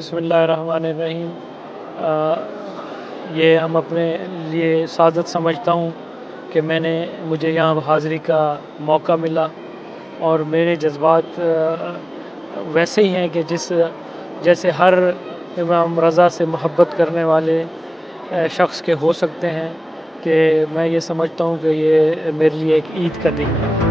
बिस्मिल्लाहिर्रहमानिर्रहीम। ये हम अपने लिए सादत समझता हूँ कि मुझे यहाँ हाज़िरी का मौका मिला और मेरे जज़्बात वैसे ही हैं कि जैसे हर इमाम रज़ा से मोहब्बत करने वाले शख्स के हो सकते हैं, कि मैं ये समझता हूँ कि ये मेरे लिए एक ईद का दिन है।